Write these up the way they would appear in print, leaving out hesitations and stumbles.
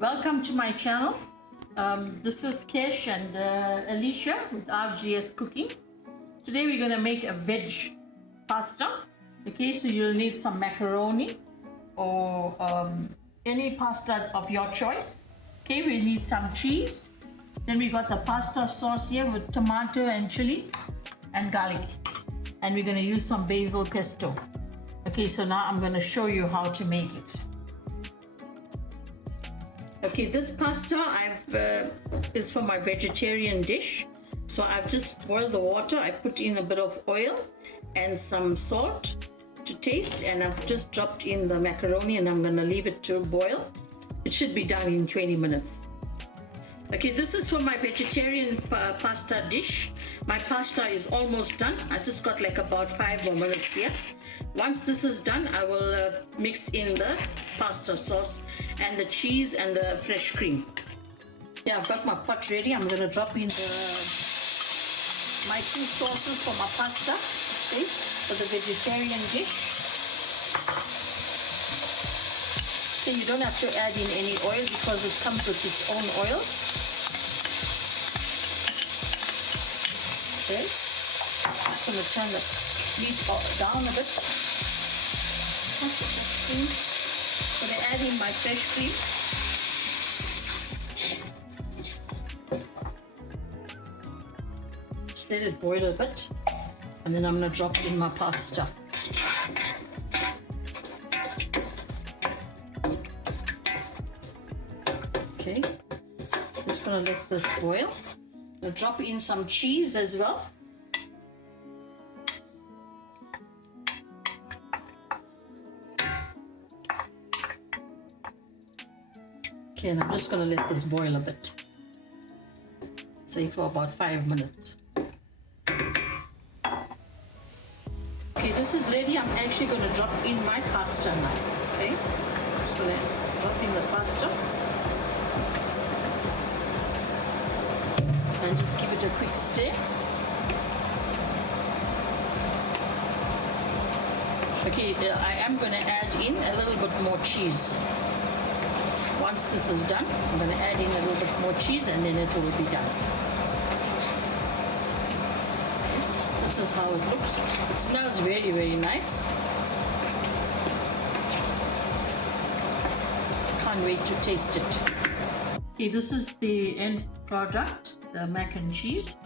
Welcome to my channel. This is Kesh and Alicia with RGS Cooking. Today we're going to make a veg pasta. Okay, so you'll need some macaroni or any pasta of your choice. Okay, we need some cheese. Then we got the pasta sauce here with tomato and chili and garlic. And we're going to use some basil pesto. Okay, so now I'm going to show you how to make it. Okay, this pasta is for my vegetarian dish. So I've just boiled the water. I put in a bit of oil and some salt to taste, and I've just dropped in the macaroni and I'm gonna leave it to boil. It should be done in 20 minutes. Okay, this is for my vegetarian pasta dish. My pasta is almost done. I just got like about 5 more minutes here. Once this is done, I will mix in the pasta sauce and the cheese and the fresh cream. Yeah, I've got my pot ready. I'm going to drop in my 2 sauces for my pasta, okay, for the vegetarian dish. So you don't have to add in any oil because it comes with its own oil. Okay, I'm just going to turn the heat down a bit. I'm going to add in my fresh cream. Just let it boil a bit, and then I'm going to drop in my pasta. Okay, just going to let this boil. I'll drop in some cheese as well. Okay, and I'm just going to let this boil a bit. Say for about 5 minutes. Okay, this is ready. I'm actually going to drop in my pasta now. Okay, just going to drop in the pasta. And just give it a quick stir. Okay, I am going to add in a little bit more cheese. Once this is done, I'm going to add in a little bit more cheese and then it will be done. Okay, this is how it looks. It smells very, very nice. Can't wait to taste it. Okay, this is the end product, the mac and cheese.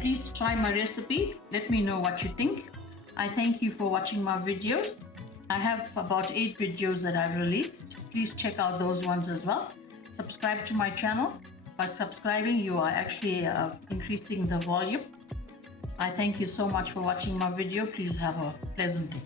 Please try my recipe. Let me know what you think. I thank you for watching my videos. I have about 8 videos that I've released. Please check out those ones as well. Subscribe to my channel. By subscribing, you are actually increasing the volume. I thank you so much for watching my video. Please have a pleasant day.